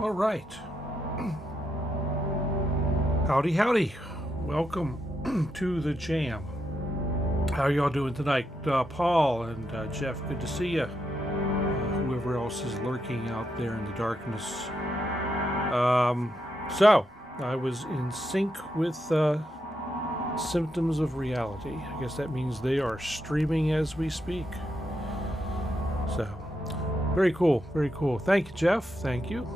All right. Howdy, howdy. Welcome to the jam. How are y'all doing tonight? Paul and Jeff, good to see you. Whoever else is lurking out there in the darkness. So, I was in sync with Symptoms of Reality. I guess that means they are streaming as we speak. So, very cool, very cool. Thank you, Jeff. Thank you.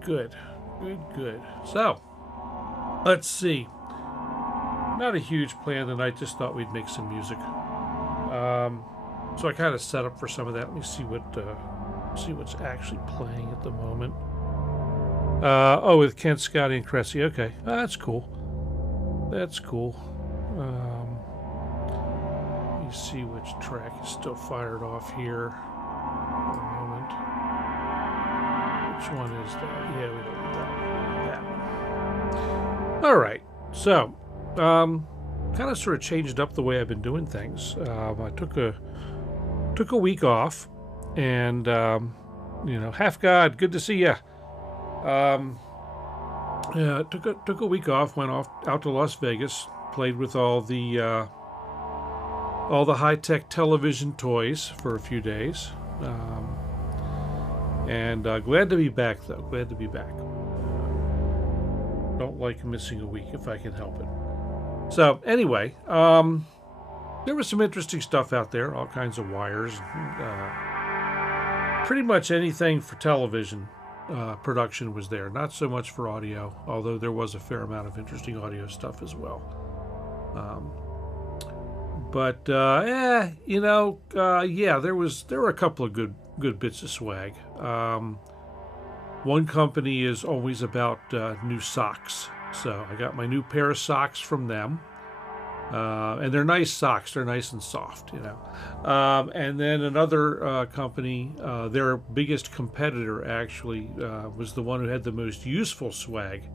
Good. So, let's see. Not a huge plan tonight, just thought we'd make some music. So I kind of set up for some of that. Let me see what's actually playing at the moment. Oh, with Kent, Scotty, and Cressy. Okay, that's cool. That's cool. Let me see which track is still fired off here. For a moment. Which one is that? Yeah, we don't need that one. All right. So, kind of sort of changed up the way I've been doing things. I took a week off, and Half God, good to see you. Took a week off, went out to Las Vegas, played with all the high-tech television toys for a few days. And glad to be back, though. Glad to be back. Don't like missing a week if I can help it. So, anyway, there was some interesting stuff out there, all kinds of wires. Pretty much anything for television production was there. Not so much for audio, although there was a fair amount of interesting audio stuff as well. There were a couple of good bits of swag. One company is always about new socks, so I got my new pair of socks from them, and they're nice socks. They're nice and soft, and then another company, their biggest competitor actually was the one who had the most useful swag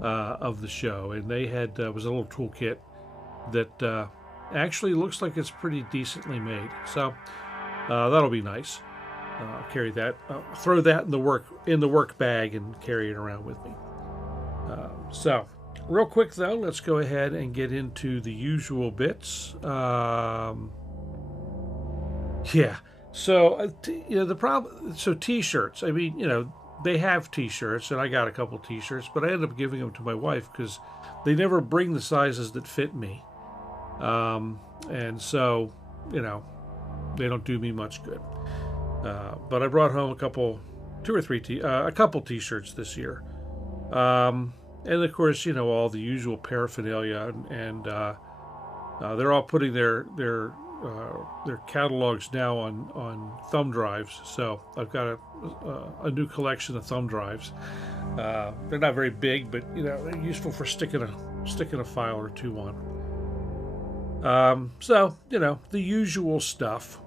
of the show, and they had was a little toolkit that actually looks like it's pretty decently made. So that'll be nice. Carry that, throw that in the work bag and carry it around with me. So, real quick though, let's go ahead and get into the usual bits. So the problem. So t-shirts. I mean, they have t-shirts, and I got a couple t-shirts, but I ended up giving them to my wife because they never bring the sizes that fit me, and so they don't do me much good. But I brought home a couple t-shirts this year. And of course, all the usual paraphernalia, and they're all putting their catalogs now on thumb drives. So I've got a new collection of thumb drives. They're not very big, but they're useful for sticking a file or two on. So the usual stuff.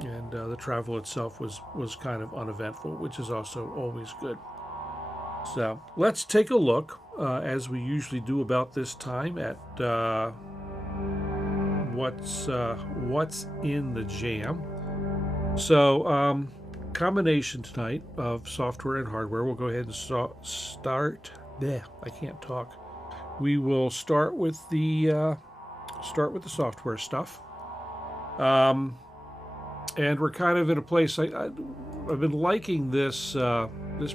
And the travel itself was kind of uneventful, which is also always good. So let's take a look, as we usually do about this time, at what's in the jam. So combination tonight of software and hardware. We'll go ahead and start. I can't talk. We will start with the software stuff. And we're kind of in a place. I've been liking this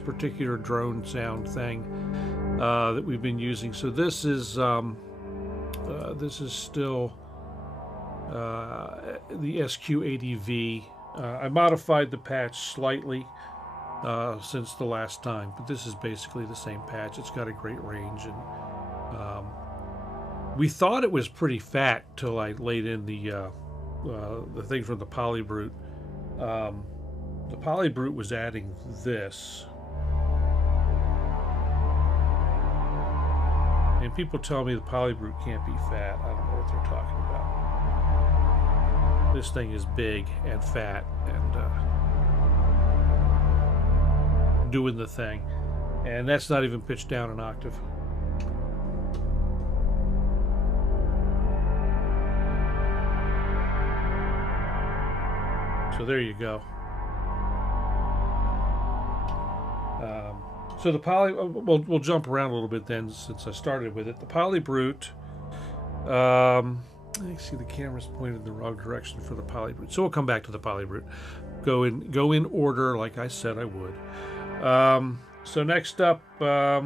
particular drone sound thing that we've been using. So this is still the SQ80V. I modified the patch slightly since the last time, but this is basically the same patch. It's got a great range, and we thought it was pretty fat till I laid in the thing from the Polybrute. The Polybrute was adding this, and people tell me the Polybrute can't be fat. I don't know what they're talking about. This thing is big and fat and doing the thing, and that's not even pitched down an octave. So there you go. So the poly, we'll jump around a little bit then since I started with it. The Polybrute, I see the camera's pointed in the wrong direction for the Polybrute. So we'll come back to the Polybrute. Go in order like I said I would. So next up, a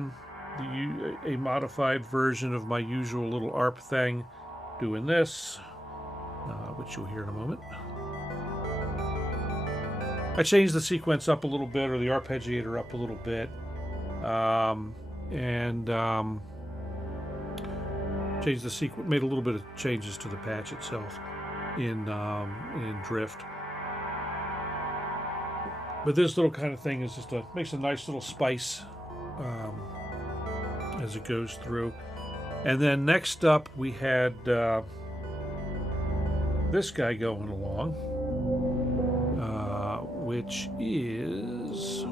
modified version of my usual little ARP thing, doing this, which you'll hear in a moment. I changed the sequence up a little bit, or the arpeggiator up a little bit, changed the sequence, made a little bit of changes to the patch itself in Drift. But this little kind of thing is just makes a nice little spice as it goes through. And then next up we had this guy going along, which is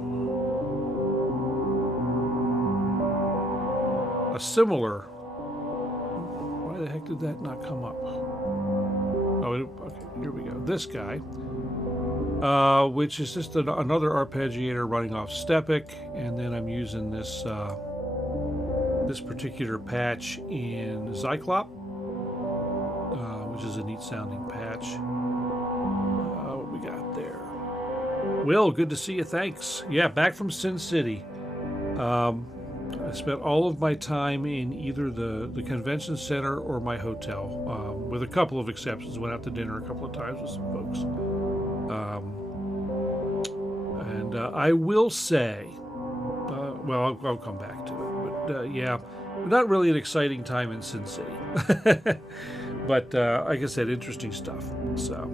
a similar. Why the heck did that not come up? Oh, okay, here we go. This guy, which is just another arpeggiator running off Stepic, and then I'm using this this particular patch in Zyklop, which is a neat sounding patch. What we got there? Will, good to see you. Thanks. Yeah, back from Sin City. I spent all of my time in either the convention center or my hotel, with a couple of exceptions. Went out to dinner a couple of times with some folks. And I will say, well, I'll come back to it. But yeah, not really an exciting time in Sin City. But like I said, interesting stuff. So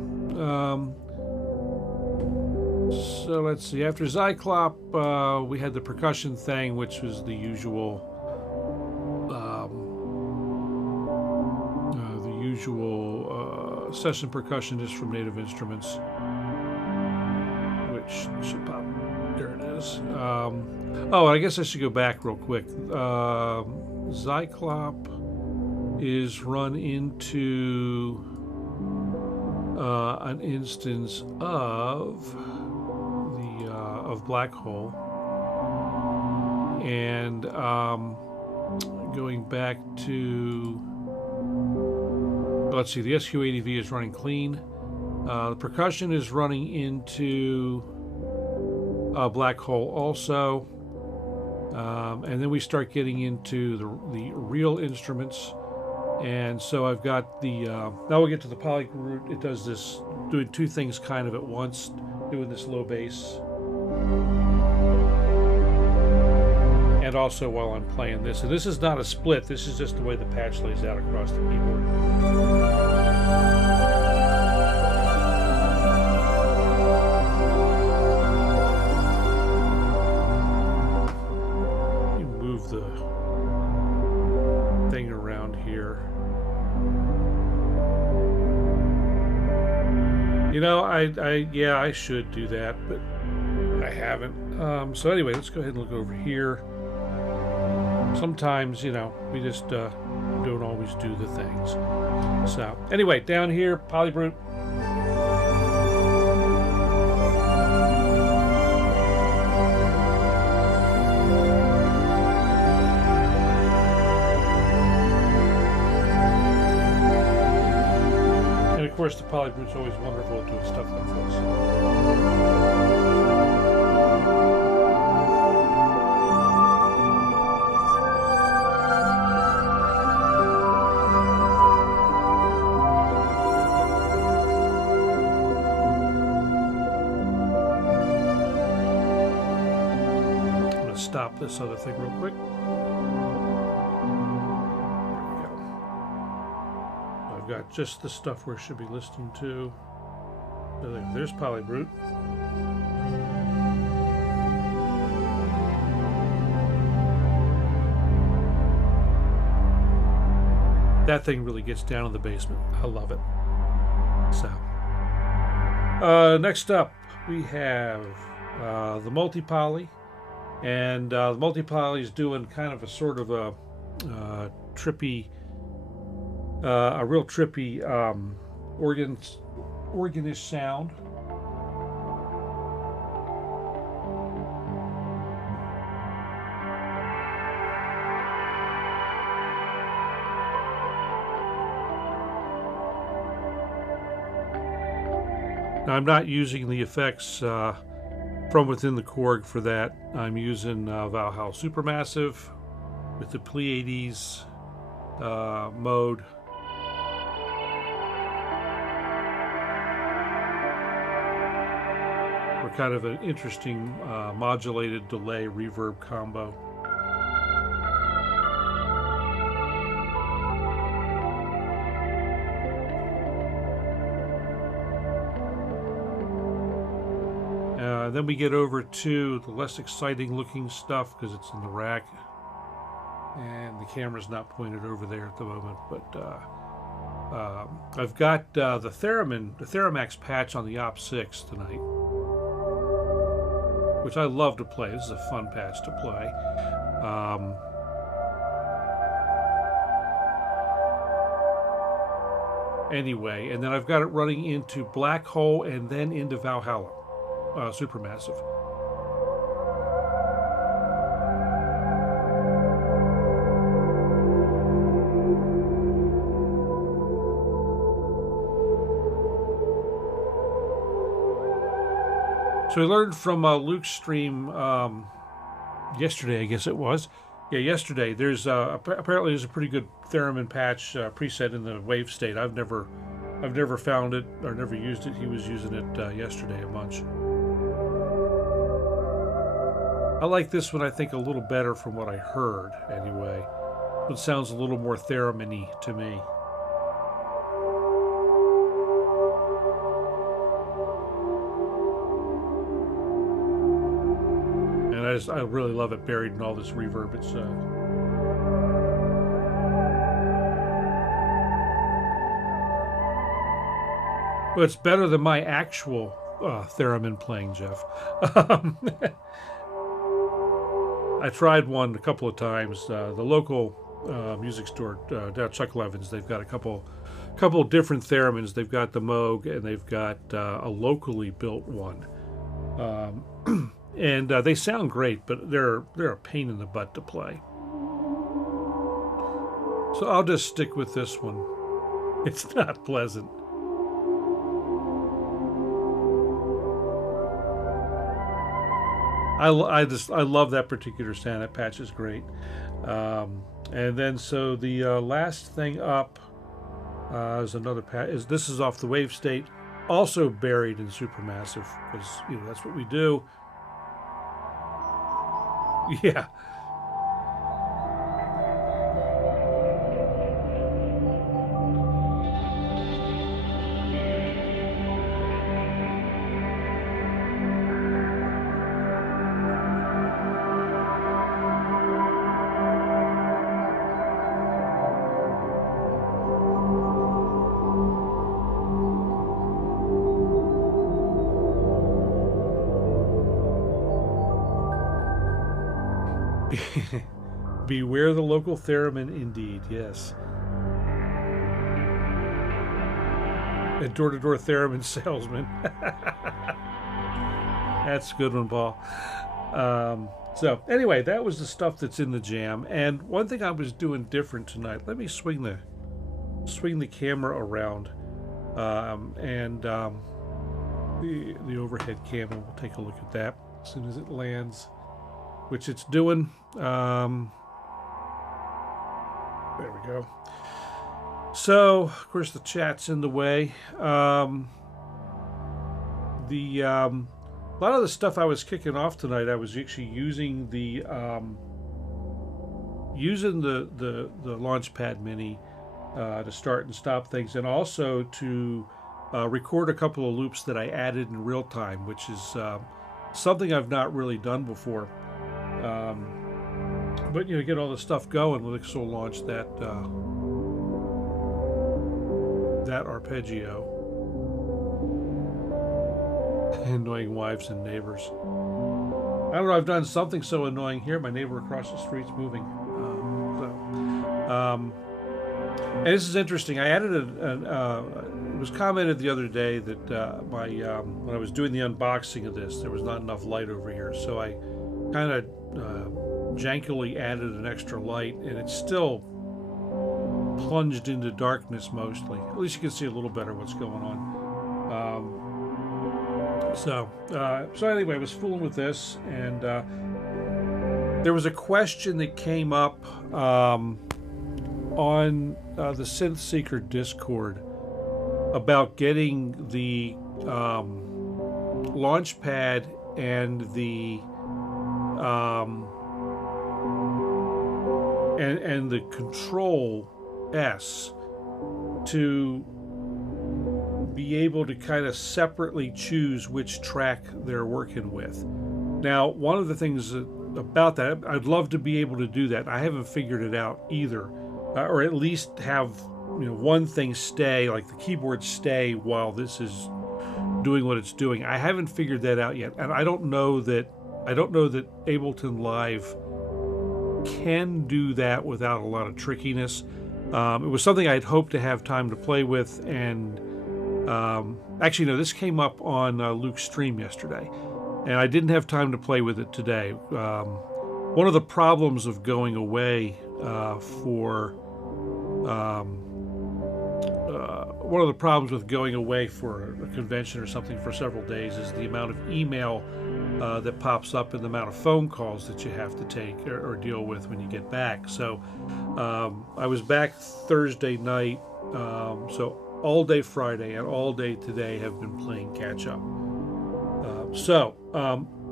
let's see. After Zyklop, we had the percussion thing, which was the usual, session percussionist from Native Instruments, which should pop. There it is. Oh, I guess I should go back real quick. Zyklop is run into an instance of Black Hole, and going back to, let's see, the SQ80V is running clean. The percussion is running into Black Hole also, and then we start getting into the real instruments. And so I've got the, now we'll get to the Polybrute. It does this, doing two things kind of at once, doing this low bass. And also while I'm playing this. And this is not a split, this is just the way the patch lays out across the keyboard. You move the thing around here. You know, yeah, I should do that, but I haven't. So anyway, let's go ahead and look over here. Sometimes, you know, we just don't always do the things. So anyway, down here, Polybrute. And of course, the Polybrute's always wonderful doing stuff like this. Stop this other thing real quick. There we go. I've got just the stuff we should be listening to. There's Polybrute. That thing really gets down in the basement. I love it. So, next up we have the multi-poly. And the multi-poly is doing kind of a sort of a trippy, a real trippy organist sound. Now, I'm not using the effects from within the Korg for that. I'm using Valhalla Supermassive with the Pleiades mode. For kind of an interesting modulated delay reverb combo. Then we get over to the less exciting looking stuff because it's in the rack and the camera's not pointed over there at the moment, but I've got the Theramax patch on the Op 6 tonight, which I love to play. This is a fun patch to play. Anyway, and then I've got it running into Black Hole and then into Valhalla Supermassive. So we learned from Luke's stream yesterday, I guess it was. Yeah, yesterday. There's apparently there's a pretty good theremin patch preset in the wave state. I've never found it or never used it. He was using it yesterday a bunch. I like this one, I think, a little better from what I heard, anyway. It sounds a little more theremin-y to me. And I really love it buried in all this reverb. It's well, it's better than my actual theremin playing, Jeff. I tried one a couple of times. The local music store down Chuck Levin's, they've got a couple different theremins. They've got the Moog and they've got a locally built one, and they sound great, but they're a pain in the butt to play. So I'll just stick with this one. It's not pleasant. I love that particular sound. That patch is great. And then so the last thing up is another patch. This is off the wave state, also buried in Supermassive, because that's what we do. Yeah. Beware the local theremin, indeed, yes. A door-to-door theremin salesman. That's a good one, Paul. So anyway, that was the stuff that's in the jam. And one thing I was doing different tonight. Let me swing the camera around, and the overhead camera. We'll take a look at that as soon as it lands, which it's doing. There we go. So, of course, the chat's in the way. A lot of the stuff I was kicking off tonight, I was actually using the Launchpad Mini to start and stop things, and also to record a couple of loops that I added in real time, which is something I've not really done before. But get all the stuff going. Let's so launch that arpeggio. Annoying wives and neighbors. I don't know. I've done something so annoying here. My neighbor across the street's moving. And this is interesting. I added it was commented the other day that when I was doing the unboxing of this, there was not enough light over here, so I kind of jankily added an extra light, and it's still plunged into darkness mostly. At least you can see a little better what's going on. So anyway, I was fooling with this, and there was a question that came up on the Synth Seeker Discord about getting the Launchpad and the and the Kontrol S to be able to kind of separately choose which track they're working with. Now, one of the things about that, I'd love to be able to do that. I haven't figured it out either, or at least have one thing stay, like the keyboard stay while this is doing what it's doing. I haven't figured that out yet, and I don't know that Ableton Live can do that without a lot of trickiness. It was something I'd hoped to have time to play with, and actually, no, this came up on Luke's stream yesterday, and I didn't have time to play with it today. One of the problems of going away for a convention or something for several days is the amount of email that pops up and the amount of phone calls that you have to take or deal with when you get back. So I was back Thursday night, so all day Friday and all day today have been playing catch up. So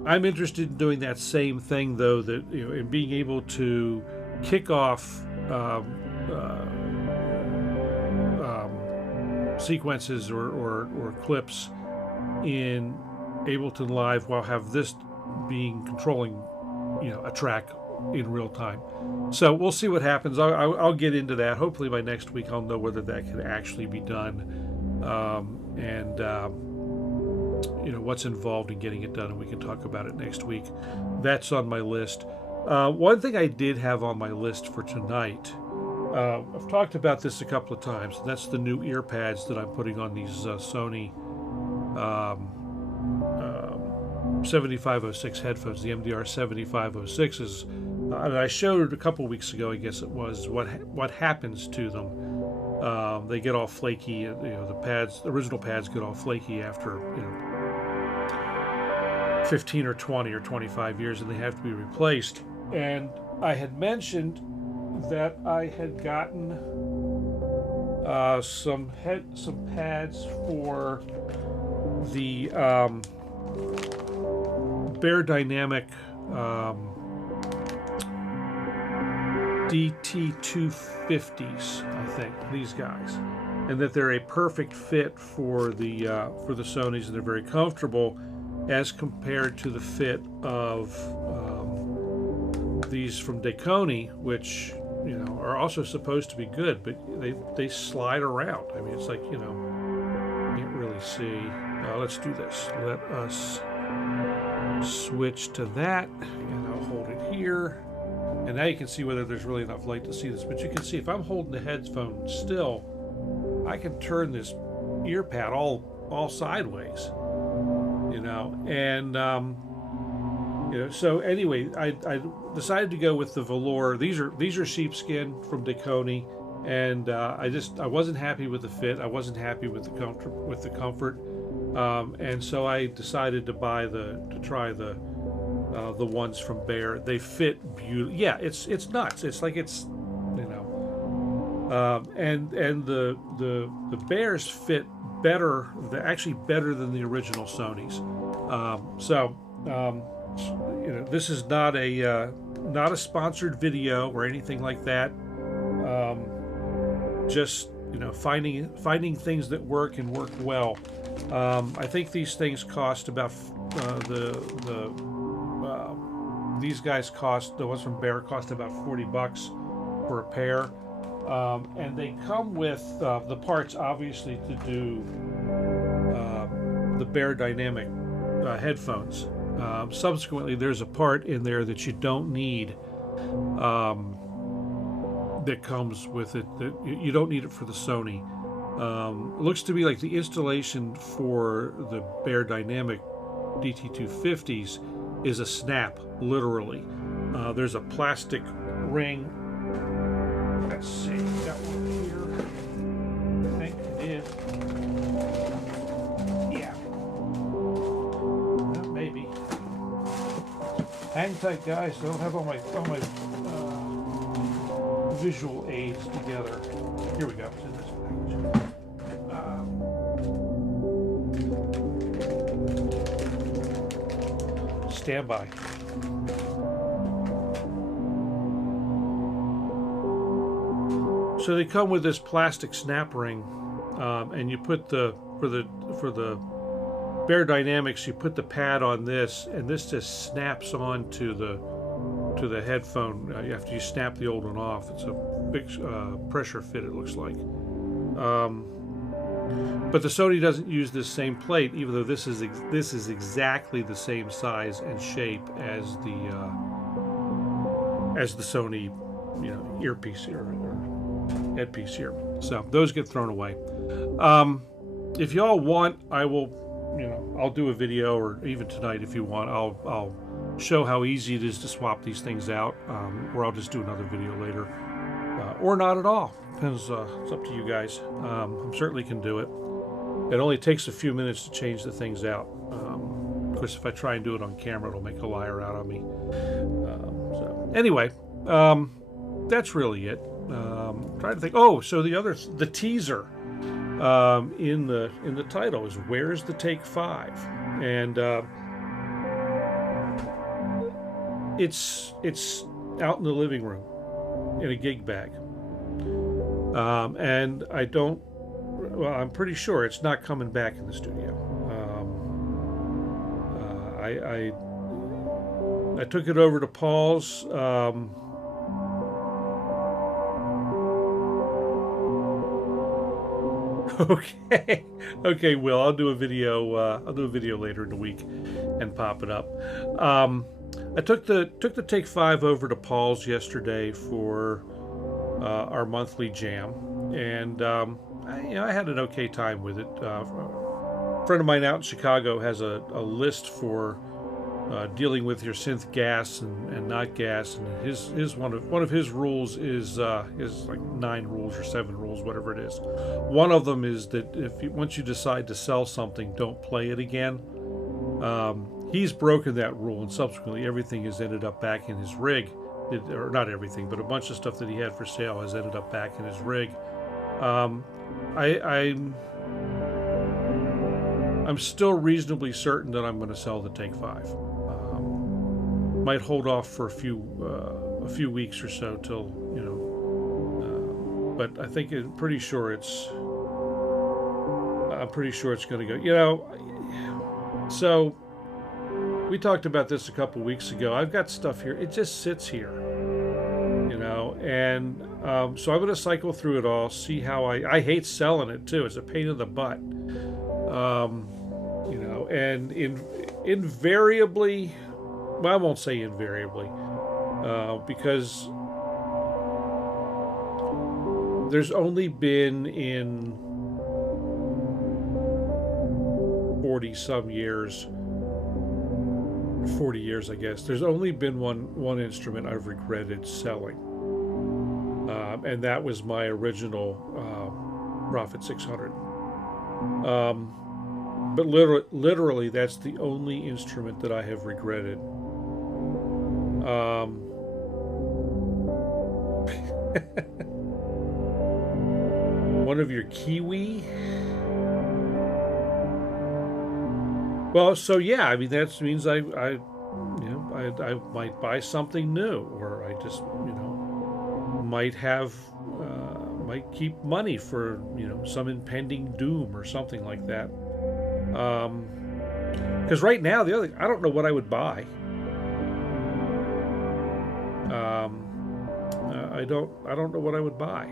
I'm interested in doing that same thing, though, that in being able to kick off sequences or clips in Ableton Live while have this being controlling a track in real time. So we'll see what happens. I'll get into that. Hopefully by next week I'll know whether that can actually be done, and what's involved in getting it done, and we can talk about it next week. That's on my list. One thing I did have on my list for tonight, I've talked about this a couple of times, and that's the new earpads that I'm putting on these Sony 7506 headphones, the MDR 7506s. And I showed a couple weeks ago, I guess it was, what happens to them. They get all flaky. The original pads get all flaky after 15 or 20 or 25 years, and they have to be replaced. And I had mentioned that I had gotten some pads for the Bear Dynamic DT250s, I think, these guys, and that they're a perfect fit for the Sonys, and they're very comfortable as compared to the fit of these from Dakoni, which are also supposed to be good, but they slide around. I mean, it's like you can't really see. Let's do this. Let us switch to that, and I'll hold it here. And now you can see whether there's really enough light to see this. But you can see if I'm holding the headphone still, I can turn this ear pad all sideways. And so anyway, I decided to go with the velour. These are sheepskin from Dakoni, and I wasn't happy with the fit. I wasn't happy with the comfort. And so I decided to try the ones from Bear. They fit beautifully. Yeah, it's nuts. It's like and the Bears fit better. They're actually better than the original Sonys. This is not a sponsored video or anything like that. Just finding things that work and work well. I think these things cost about these guys cost, the ones from Bear cost about $40 for a pair, and they come with the parts obviously to do the Bear Dynamic headphones. Subsequently, there's a part in there that you don't need that comes with it, that you don't need it for the Sony. It looks to me like the installation for the Bear Dynamic DT250s is a snap, literally. There's a plastic ring. Let's see, got one here. I think I did. Yeah. Hang tight, guys. I don't have all my visual aids together. Here we go. It's in this package. Stand by. So they come with this plastic snap ring, and you put the for the Bear Dynamics, you put the pad on this, and this just snaps on to the headphone after you snap the old one off. It's a big pressure fit, it looks like. But the Sony doesn't use this same plate, even though this is exactly the same size and shape as the Sony, earpiece here or headpiece here. So those get thrown away. If y'all want, I will, I'll do a video, or even tonight if you want, I'll show how easy it is to swap these things out, or I'll just do another video later, or not at all. Depends. It's up to you guys. I certainly can do it. It only takes a few minutes to change the things out. Of course, if I try and do it on camera, it'll make a liar out of me. So anyway, that's really it. Trying to think. Oh, so the teaser in the title is "Where's the Take 5?" and it's out in the living room in a gig bag, and I'm pretty sure it's not coming back in the studio. I took it over to Paul's. Okay, Will. I'll do a video. I'll do a video later in the week and pop it up. I took the Take 5 over to Paul's yesterday for our monthly jam, and I had an okay time with it. A friend of mine out in Chicago has a list for dealing with your synth gas and not gas, and his one of his rules is like 9 rules or 7 rules, whatever it is. One of them is that once you decide to sell something, don't play it again. He's broken that rule, and subsequently everything has ended up back in his rig, or not everything, but a bunch of stuff that he had for sale has ended up back in his rig. I'm still reasonably certain that I'm going to sell the Take 5. Might hold off for a few weeks or so till but I think I'm pretty sure it's going to go. So we talked about this a couple weeks ago. I've got stuff here. It just sits here, and so I'm going to cycle through it all, see how I hate selling it too. It's a pain in the butt, and invariably, well, I won't say invariably, because there's only been in 40 years, I guess. There's only been one instrument I've regretted selling, and that was my original Prophet 600. But literally, that's the only instrument that I have regretted. One of your Kiwi. Well, so yeah, I mean that means I might buy something new, or I just might keep money for some impending doom or something like that. Because right now I don't know what I would buy. I don't know what I would buy.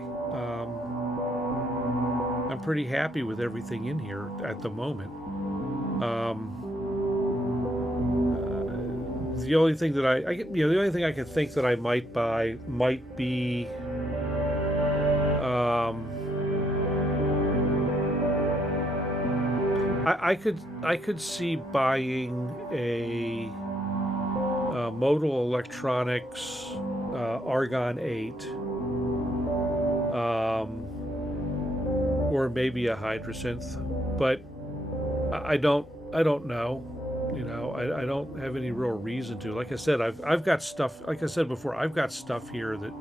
I'm pretty happy with everything in here at the moment. The only thing that the only thing I can think that I might buy might be I could see buying a Modal Electronics Argon 8, or maybe a Hydrasynth, but I don't know. You know, I don't have any real reason to. Like I said, I've got stuff. Like I said before, I've got stuff here that,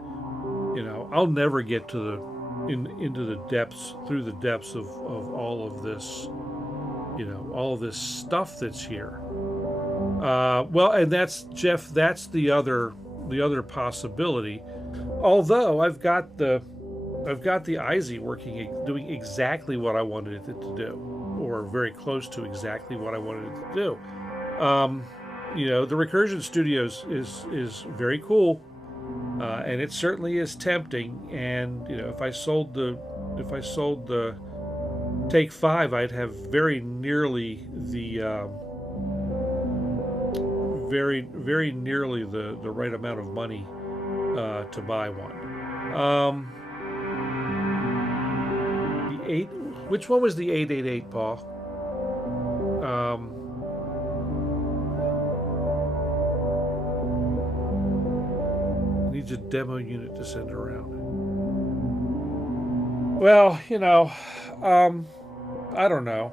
you know, I'll never get to into the depths, through the depths of all of this, you know, all of this stuff that's here. Well, and that's, Jeff, that's the other possibility. Although I've got the IZ working, doing exactly what I wanted it to do, or very close to exactly what I wanted it to do. You know, the Recursion Studios is very cool, and it certainly is tempting. And you know, if I sold the Take 5, I'd have very nearly the very nearly the right amount of money to buy one. The 8, which one was the 888, Paul? Needs a demo unit to send around. Well, you know, I don't know.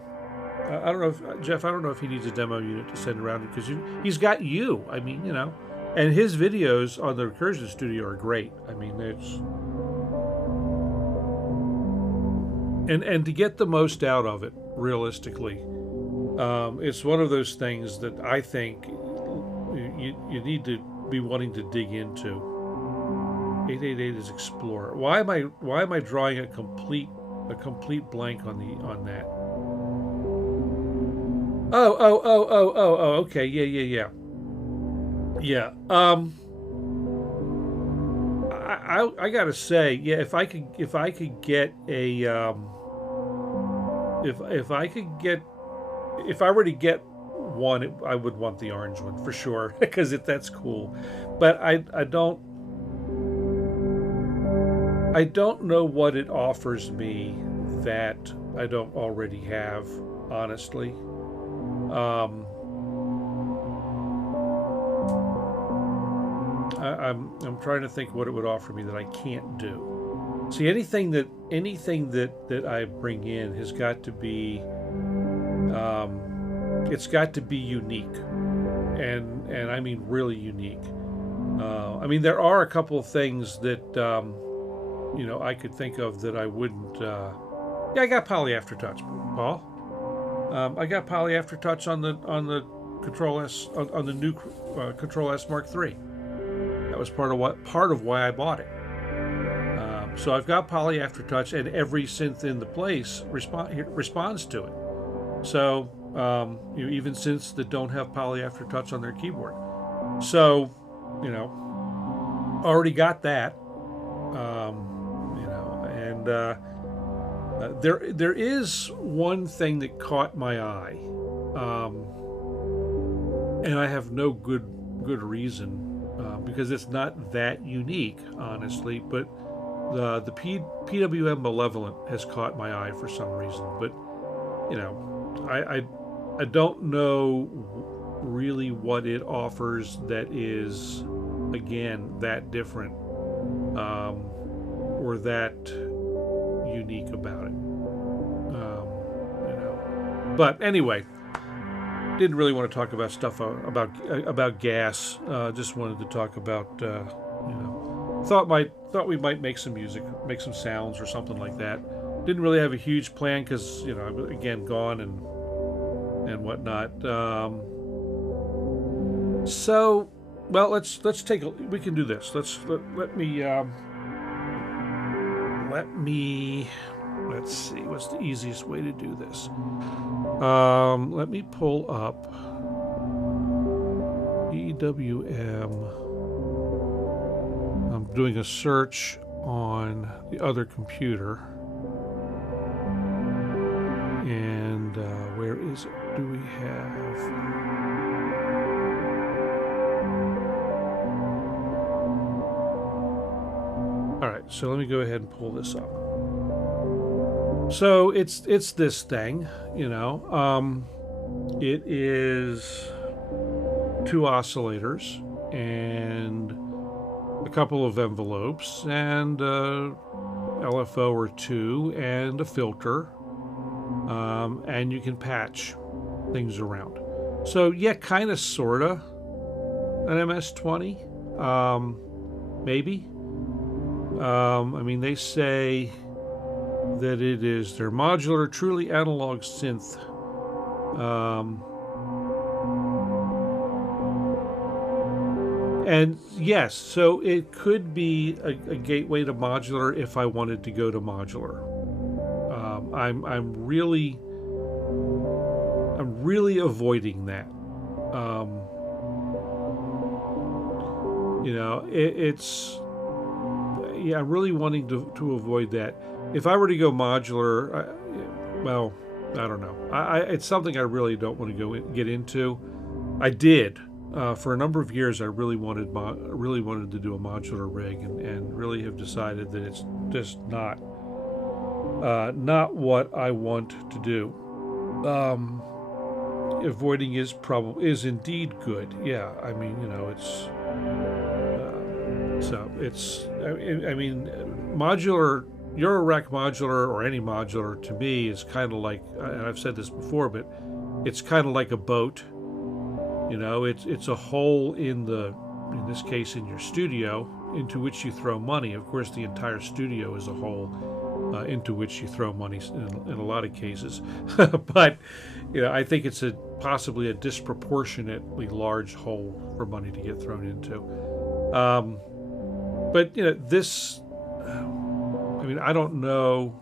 I don't know if, Jeff, I don't know if he needs a demo unit to send around, because he's got you. I mean, you know, and his videos on the Recursion Studio are great. I mean, it's, and to get the most out of it, realistically, it's one of those things that I think you need to be wanting to dig into. 888 is Explorer. Why am I drawing a complete blank on that? Oh, okay, yeah. I gotta say, yeah, if I could get a if I were to get one, I would want the orange one for sure, because that's cool. But I don't know what it offers me that I don't already have, honestly. I'm trying to think what it would offer me that I can't do. See, anything that I bring in has got to be, it's got to be unique, and I mean really unique. I mean, there are a couple of things that you know, I could think of that I wouldn't. Yeah, I got poly aftertouch, Paul. I got poly aftertouch on the Kontrol S, on the new Kontrol S Mark III. That was part of why I bought it. So I've got poly aftertouch, and every synth in the place responds to it. So you know, even synths that don't have poly aftertouch on their keyboard. So, you know, already got that. You know, and there is one thing that caught my eye, and I have no good reason, because it's not that unique, honestly. But the PWM Malevolent has caught my eye for some reason. But you know, I don't know really what it offers that is, again, that different, or that unique about it. You know, but anyway, didn't really want to talk about stuff about gas. Just wanted to talk about, you know, thought we might make some music, make some sounds or something like that. Didn't really have a huge plan, because, you know, I was, again, gone and whatnot. So, well, let's take a, we can do this. Let's see, what's the easiest way to do this? Let me pull up PWM. I'm doing a search on the other computer. And where is it? Do we have... All right, so let me go ahead and pull this up. So it's this thing, you know. It is 2 oscillators and a couple of envelopes and LFO or 2 and a filter, and you can patch things around. So yeah, kind of, sorta an MS-20, maybe. I mean, they say that it is their modular, truly analog synth. And yes, so it could be a gateway to modular if I wanted to go to modular. I'm really avoiding that. You know, it's yeah, I'm really wanting to avoid that. If I were to go modular, well, I don't know. It's something I really don't want to get into. I did. For a number of years, I really wanted to do a modular rig, and really have decided that it's just not what I want to do. Avoiding is indeed good. Yeah, I mean, you know, it's so it's. I mean, modular. Euro-rack modular, or any modular, to me is kind of like, and I've said this before, but it's kind of like a boat. You know, it's a hole in this case, in your studio, into which you throw money. Of course, the entire studio is a hole into which you throw money in a lot of cases. But, you know, I think it's possibly a disproportionately large hole for money to get thrown into. But, you know, this, I mean, I don't know.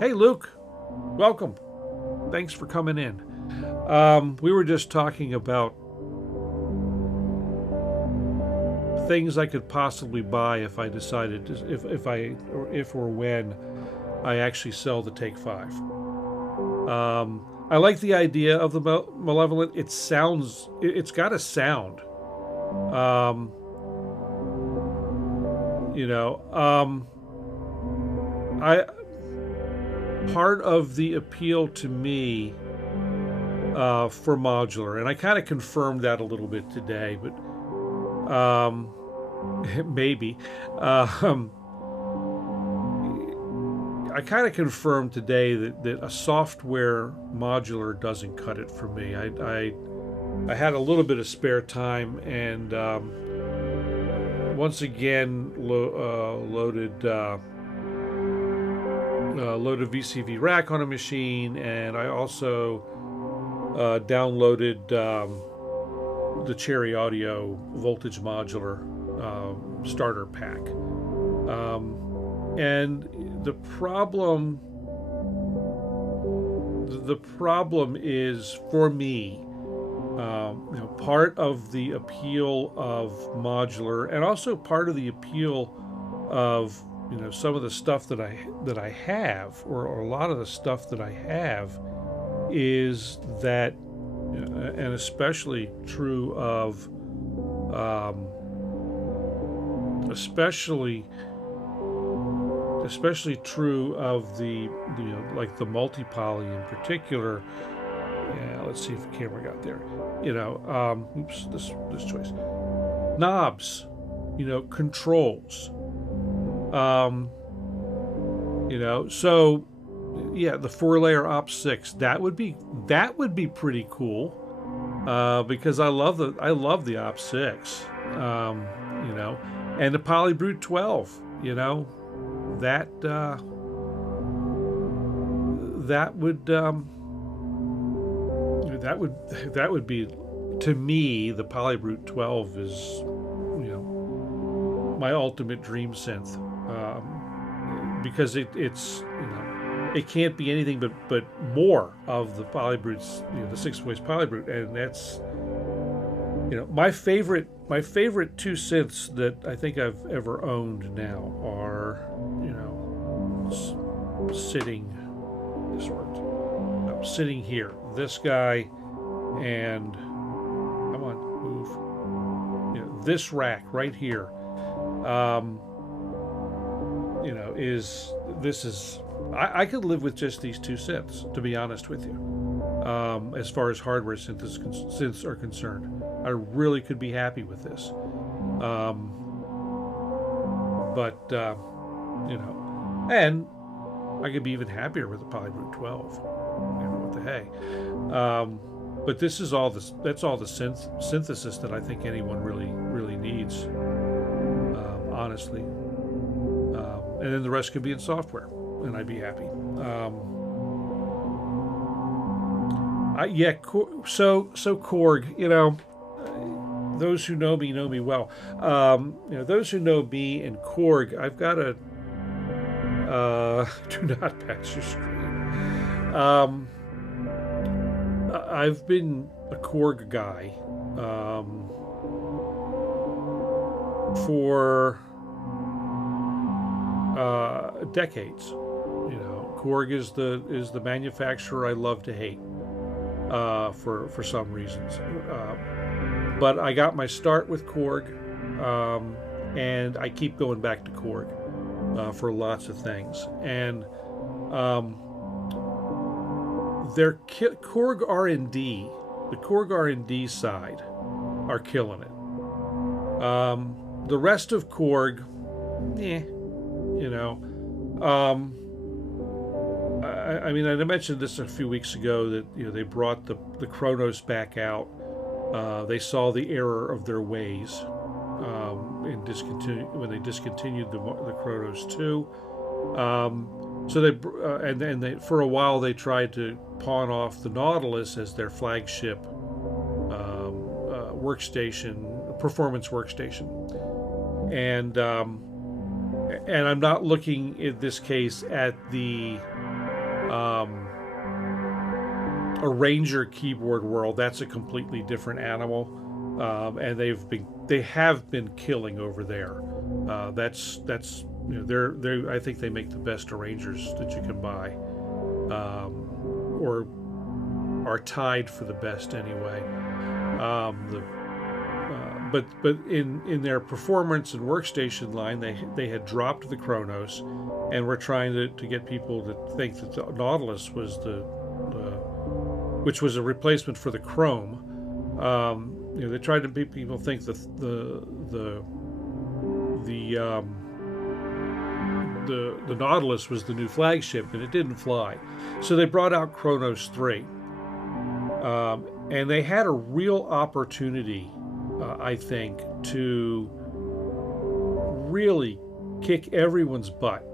Hey, Luke, welcome. Thanks for coming in. We were just talking about things I could possibly buy if I decided to, if or when I actually sell the Take 5. I like the idea of the Malevolent. It's got a sound. You know, part of the appeal to me for modular, and I kind of confirmed that a little bit today, but maybe I kind of confirmed today that a software modular doesn't cut it for me. I had a little bit of spare time, and once again loaded VCV rack on a machine, and I also downloaded the Cherry Audio voltage modular starter pack. And the problem is, for me, you know, part of the appeal of modular, and also part of the appeal of, you know, some of the stuff that I have, or a lot of the stuff that I have, is that, and especially true of, especially true of the, you know, like the multi-poly in particular. Yeah, let's see if the camera got there. You know, oops, this choice. Knobs, you know, controls. You know, so yeah, the 4-layer Op6, that would be pretty cool, because I love the Op6, you know, and the Polybrute 12, you know, that would be, to me, the Polybrute 12 is, you know, my ultimate dream synth, because it's, you know, it can't be anything but more of the Polybrutes, you know, the 6-voice Polybrute, and that's, you know, my favorite two synths that I think I've ever owned now are, you know, sitting here, this guy, and come on, move, you know, this rack right here, you know, I could live with just these two synths, to be honest with you. As far as hardware synths are concerned, I really could be happy with this. But you know, and I could be even happier with a Polyroot 12. What the hey. But this is all this. That's all the synthesis that I think anyone really needs, honestly. And then the rest could be in software, and I'd be happy. So Korg. Those who know me well. Those who know me and Korg, I've got a do not pass your screen. I've been a Korg guy for decades. Korg is the manufacturer I love to hate for some reasons. But I got my start with Korg, and I keep going back to Korg for lots of things. And their Korg R&D, the Korg R&D side, are killing it. The rest of Korg, I mentioned this a few weeks ago that they brought the Kronos back out. They saw the error of their ways when they discontinued the Kronos 2. So they for a while they tried to pawn off the Nautilus as their flagship performance workstation, and I'm not looking in this case at the arranger keyboard world. That's a completely different animal, and they have been killing over there. That's I think they make the best arrangers that you can buy, or are tied for the best anyway. But in their performance and workstation line, they had dropped the Kronos, and were trying to get people to think that the Nautilus was which was a replacement for the Chrome. They tried to make people think that the Nautilus was the new flagship, and it didn't fly. So they brought out Kronos 3, and they had a real opportunity, I think, to really kick everyone's butt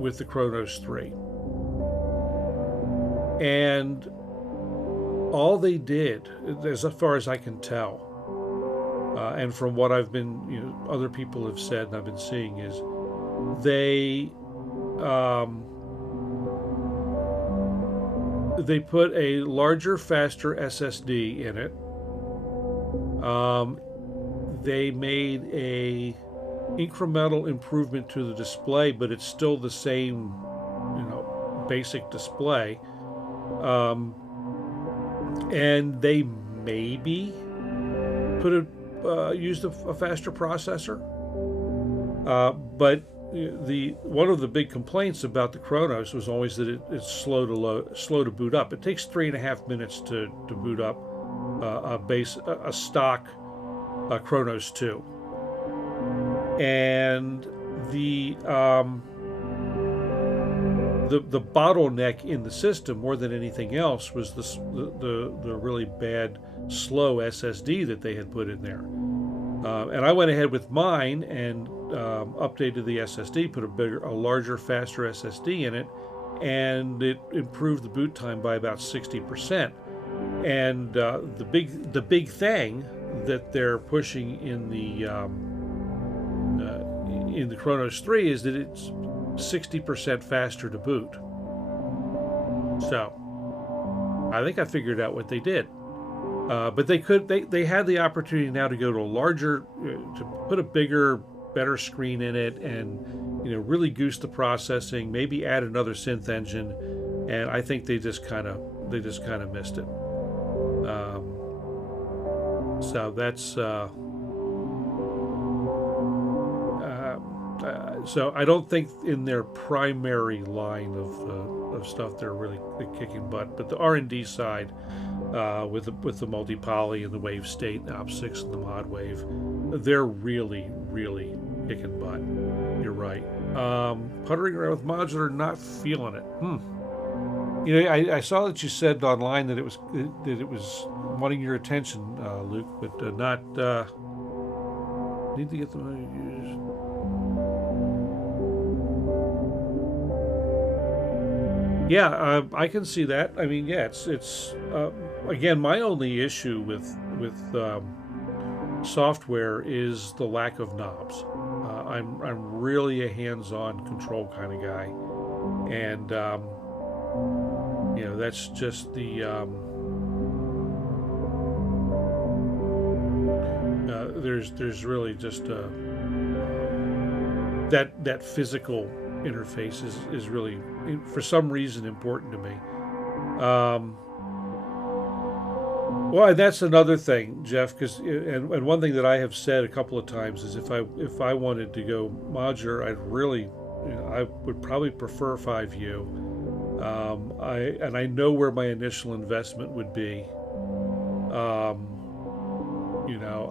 with the Kronos 3. And all they did, as far as I can tell, and from what I've been, other people have said and I've been seeing, is they put a larger, faster SSD in it. They made a incremental improvement to the display, but it's still the same, basic display. And they maybe used a faster processor. But one of the big complaints about the Kronos was always that it's slow to boot up. It takes 3.5 minutes to boot up a stock Kronos 2, and the bottleneck in the system more than anything else was the really bad slow SSD that they had put in there. And I went ahead with mine and updated the SSD, put a larger, faster SSD in it, and it improved the boot time by about 60%. And the big thing that they're pushing in the Kronos 3 is that it's 60% faster to boot. So I think I figured out what they did. But they had the opportunity now to go to a larger, to put a bigger, better screen in it, and really goose the processing, maybe add another synth engine, and I think they just kind of missed it. So that's so I don't think in their primary line of stuff they're really kicking butt, but the R&D side, with the multi-poly and the wave state, the op6 and the mod wave, they're really kicking butt. You're right. Puttering around with modular, not feeling it. You know, I saw that you said online that it was wanting your attention, Luke, but not. Need to get them. Yeah, I can see that. I mean, yeah, it's again, my only issue with software is the lack of knobs. I'm really a hands-on control kind of guy, and you know, that's just the there's really just that physical interface is really, for some reason, important to me. Well, that's another thing, Jeff, because and one thing that I have said a couple of times is if I wanted to go modular, I'd really, you know, I would probably prefer 5U. I know where my initial investment would be. You know,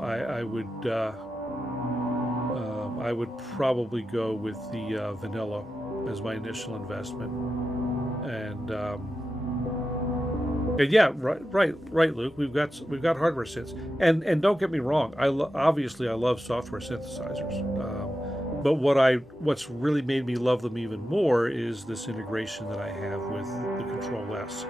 I would probably go with the vanilla as my initial investment, and yeah, right, Luke. We've got hardware synths, and don't get me wrong. Obviously I love software synthesizers, but what's really made me love them even more is this integration that I have with the Kontrol S.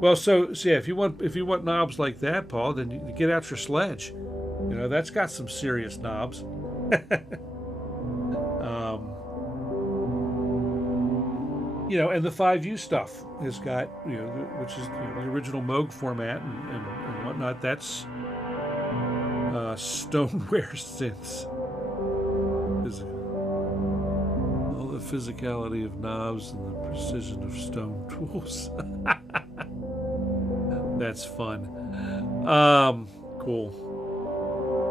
Well, so yeah, if you want knobs like that, Paul, then you get out your sledge. You know, that's got some serious knobs. You know, and the 5U stuff has got, you know, which is, you know, the original Moog format and whatnot. That's stoneware synths. All the physicality of knobs and the precision of stone tools. That's fun. Cool.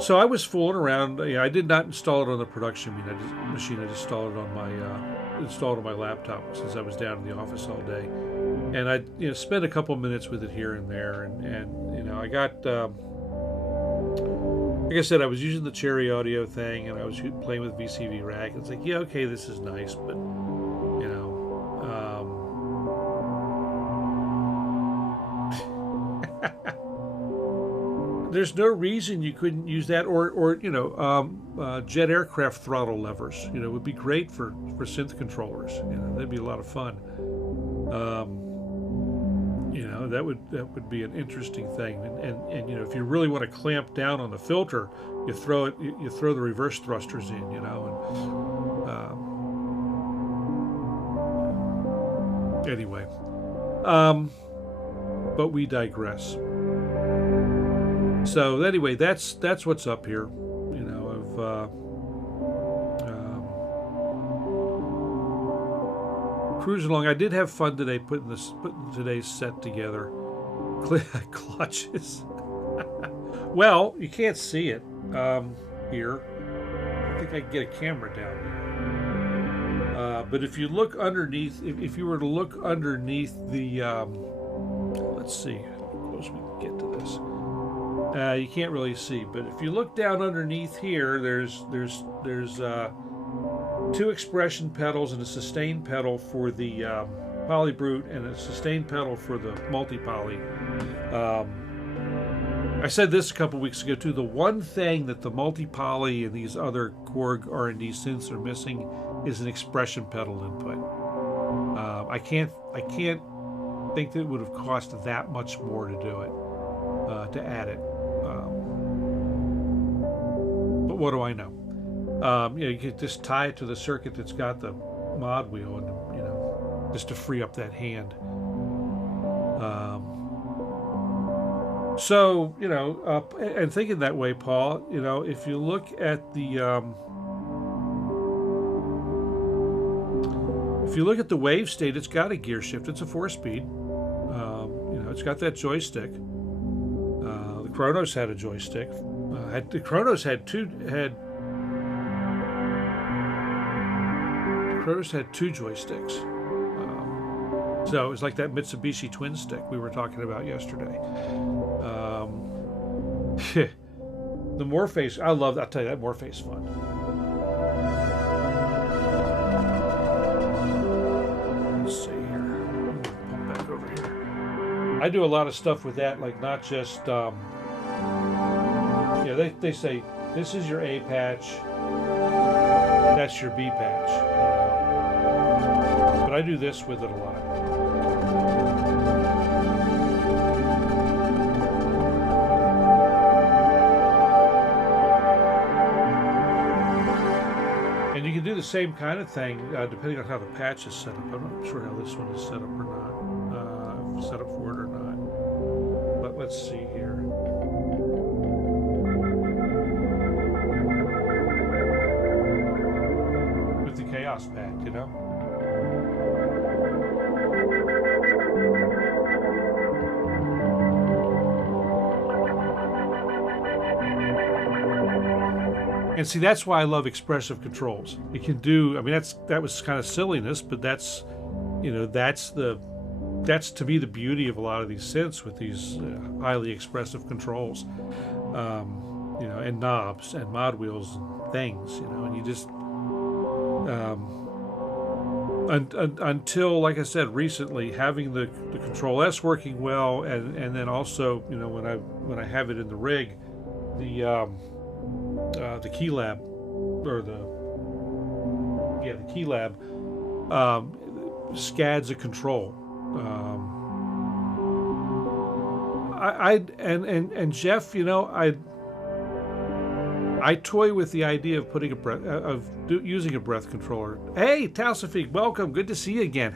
So I was fooling around. Yeah, I did not install it on the production machine. I just installed it on my laptop since I was down in the office all day, and I spent a couple minutes with it here and there, and you know, I got like I said, I was using the Cherry Audio thing, and I was playing with VCV Rack. It's like, yeah, okay, this is nice, but you know. There's no reason you couldn't use that, or you know, jet aircraft throttle levers. You know, would be great for synth controllers. You know, that'd be a lot of fun. You know, that would be an interesting thing. And you know, if you really want to clamp down on the filter, you throw the reverse thrusters in. You know, and anyway, but we digress. So anyway, that's what's up here, you know, of cruising along. I did have fun today putting today's set together. Clutches. Well, you can't see it here. I think I can get a camera down there. But if you look underneath, if you were to look underneath the, let's see how close we can get to this. You can't really see, but if you look down underneath here, there's two expression pedals and a sustain pedal for the polybrute and a sustain pedal for the multi-poly. I said this a couple weeks ago too. The one thing that the multi-poly and these other Korg R&D synths are missing is an expression pedal input. I can't think that it would have cost that much more to do it, to add it. But what do I know? You know, you could just tie it to the circuit that's got the mod wheel, and you know, just to free up that hand. So you know, and thinking that way, Paul, you know, if you look at the wave state, it's got a gear shift. It's a 4-speed. You know, it's got that joystick. The Kronos had a joystick. The Kronos had two joysticks. So it was like that Mitsubishi twin stick we were talking about yesterday. The Morphe's, I love that. I'll tell you, that Morphe's fun. Let's see here. Pump back over here. I do a lot of stuff with that, like not just, yeah, they say, this is your A patch, that's your B patch. But I do this with it a lot. And you can do the same kind of thing depending on how the patch is set up. I'm not sure how this one is set up or not, set up for it or not. But let's see here. With the Chaos pack, you know? And see, that's why I love expressive controls. It can do, I mean, that was kind of silliness, but that's, you know, that's to me the beauty of a lot of these synths with these highly expressive controls, you know, and knobs and mod wheels and things, you know, and you just, until, like I said, recently, having the Kontrol S working well, and then also, you know, when I have it in the rig, the Key Lab, or the Key Lab, scads a control. And Jeff, you know, I toy with the idea of putting using a breath controller. Hey, Talsafik, welcome. Good to see you again.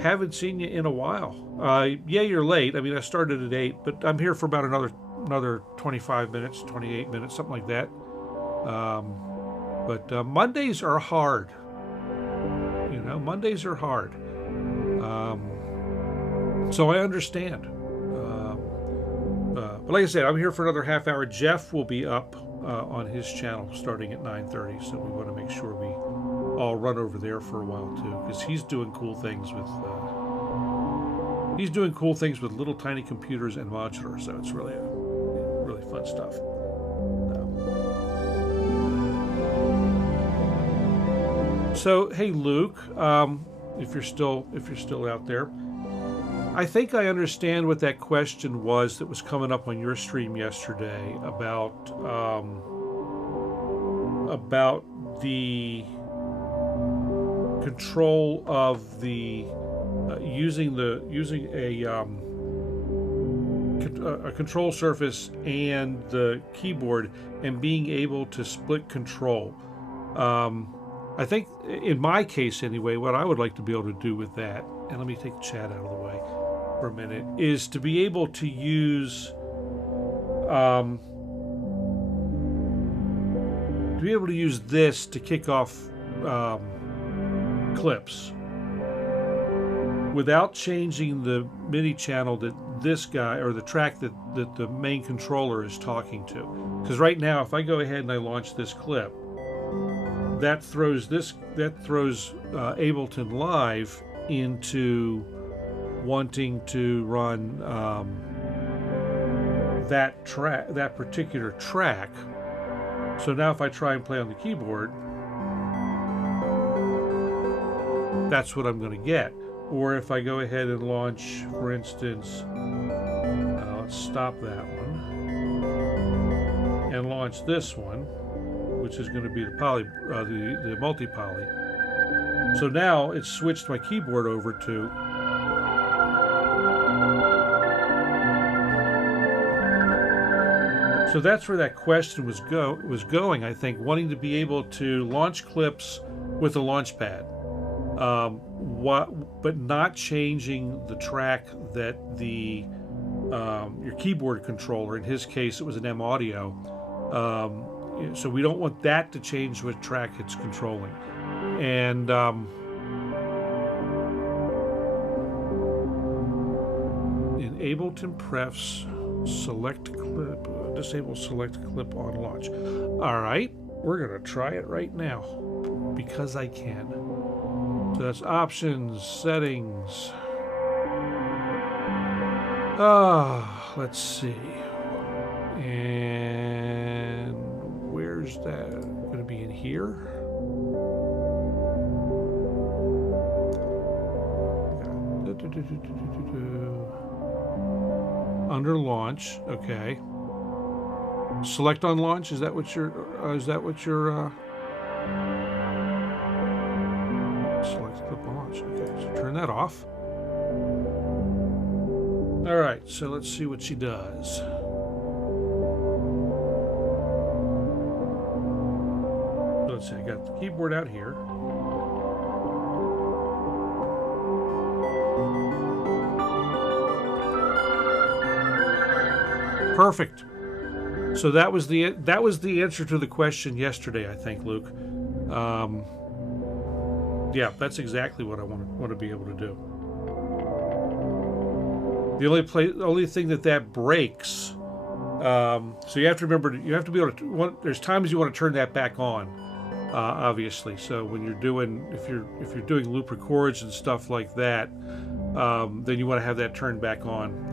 Haven't seen you in a while. Yeah, you're late. I mean, I started at 8, but I'm here for about another 25 minutes, 28 minutes, something like that. But Mondays are hard. You know, Mondays are hard. So I understand. But like I said, I'm here for another half hour. Jeff will be up on his channel starting at 9:30, so we want to make sure we all run over there for a while too, because he's doing cool things with little tiny computers and modular. So it's really fun stuff. So hey, Luke, if you're still out there. I think I understand what that question was that was coming up on your stream yesterday about the control of the using a control surface and the keyboard and being able to split control. I think in my case anyway, what I would like to be able to do with that, and let me take the chat out of the way for a minute, is to be able to use this to kick off clips without changing the MIDI channel that this guy, or the track that the main controller is talking to. Because right now, if I go ahead and I launch this clip, that throws Ableton Live into wanting to run that particular track. So now if I try and play on the keyboard, that's what I'm going to get. Or if I go ahead and launch, for instance, let's stop that one and launch this one, which is going to be the multi-poly. So now it's switched my keyboard over to So that's where that question was going, I think, wanting to be able to launch clips with a Launchpad, but not changing the track that your keyboard controller, in his case it was an M Audio, so we don't want that to change what track it's controlling. And in Ableton Prefs, select clip, disable select clip on launch. All right, we're gonna try it right now because I can. So that's options, settings. Let's see. And where's that going to be in here? Under launch, okay. Select on launch. Is that what you're? Select clip on launch. Okay, so turn that off. All right, so let's see what she does. Let's see. I got the keyboard out here. Perfect. So that was the answer to the question yesterday, I think, Luke. Yeah, that's exactly what I want to be able to do. The only thing that breaks. So you have to remember, you have to be able to. There's times you want to turn that back on, obviously. So when you're doing, if you're doing loop records and stuff like that, then you want to have that turned back on.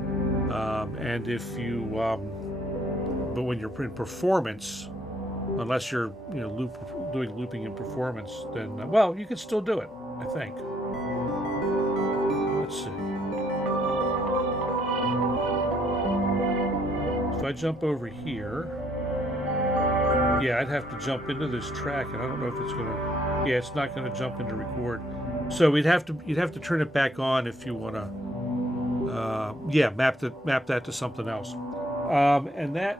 And if you, but when you're in performance, unless you're doing looping in performance, then well, you can still do it, I think. Let's see. If I jump over here, yeah, I'd have to jump into this track, and I don't know if it's gonna. Yeah, it's not gonna jump into record. So you'd have to turn it back on if you want to. Yeah, map that to something else, and that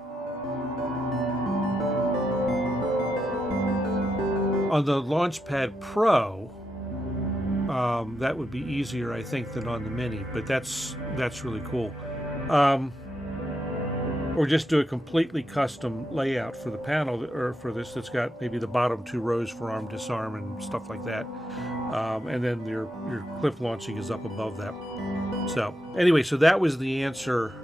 on the Launchpad Pro, that would be easier, I think, than on the Mini. But that's really cool. Or just do a completely custom layout for the panel, or for this that's got maybe the bottom 2 rows for arm, disarm, and stuff like that. And then your clip launching is up above that. So anyway, so that was the answer.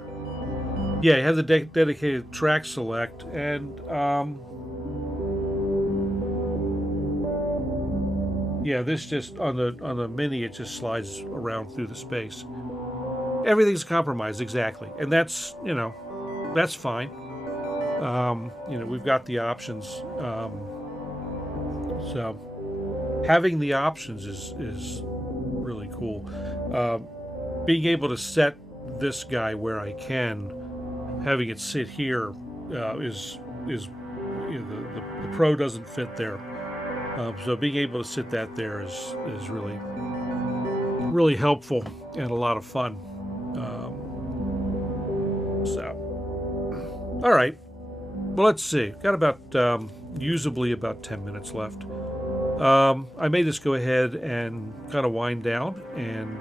Yeah, you have the dedicated track select, and yeah, this just on the Mini, it just slides around through the space. Everything's compromised, exactly, and that's that's fine. We've got the options. So having the options is really cool. Being able to set this guy where I can, having it sit here is the Pro doesn't fit there. So being able to sit that there is really helpful and a lot of fun. All right. Well, let's see. Got about usably about 10 minutes left. I may just go ahead and kind of wind down and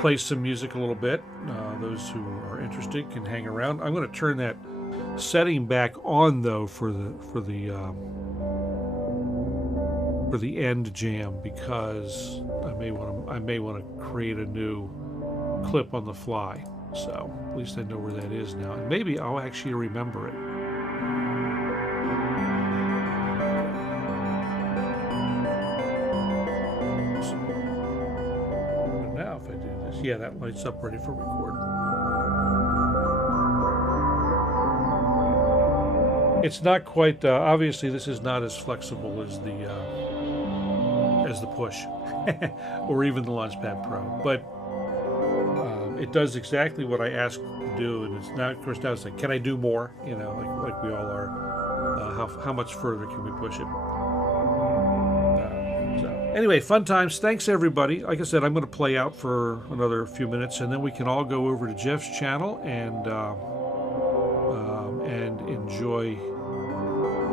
play some music a little bit. Those who are interested can hang around. I'm going to turn that setting back on though for the end jam, because I may want to create a new clip on the fly. So at least I know where that is now, and maybe I'll actually remember it. So now if I do this, yeah, that lights up ready for record. It's not quite obviously this is not as flexible as the push or even the Launchpad Pro, but it does exactly what I asked to do, and it's now, of course, now it's like, can I do more? Like we all are. How much further can we push it? So anyway, fun times. Thanks everybody. Like I said, I'm going to play out for another few minutes, and then we can all go over to Jeff's channel and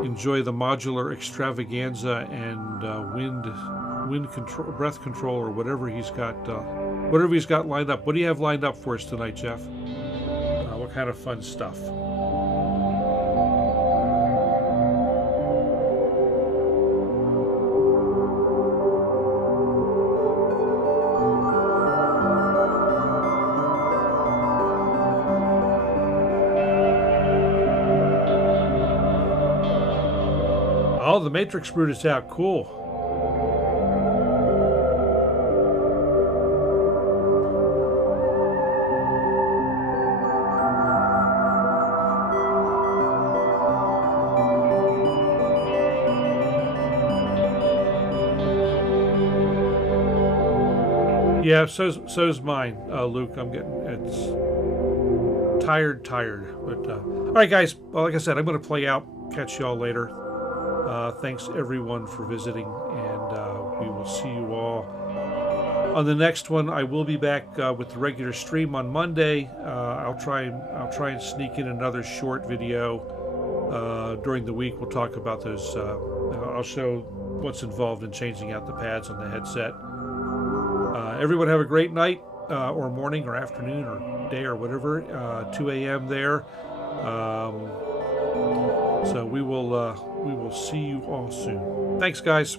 enjoy the modular extravaganza and wind control, breath control, or whatever he's got lined up. What do you have lined up for us tonight, Jeff? What kind of fun stuff? Oh, the Matrix Brute is out. Cool. Yeah, so's mine, Luke. I'm getting it's tired. But all right, guys. Well, like I said, I'm going to play out. Catch y'all later. Thanks everyone for visiting, and we will see you all on the next one. I will be back with the regular stream on Monday. I'll try and sneak in another short video during the week. We'll talk about those. I'll show what's involved in changing out the pads on the headset. Everyone have a great night, or morning, or afternoon, or day, or whatever. 2 a.m. there. So we will see you all soon. Thanks, guys.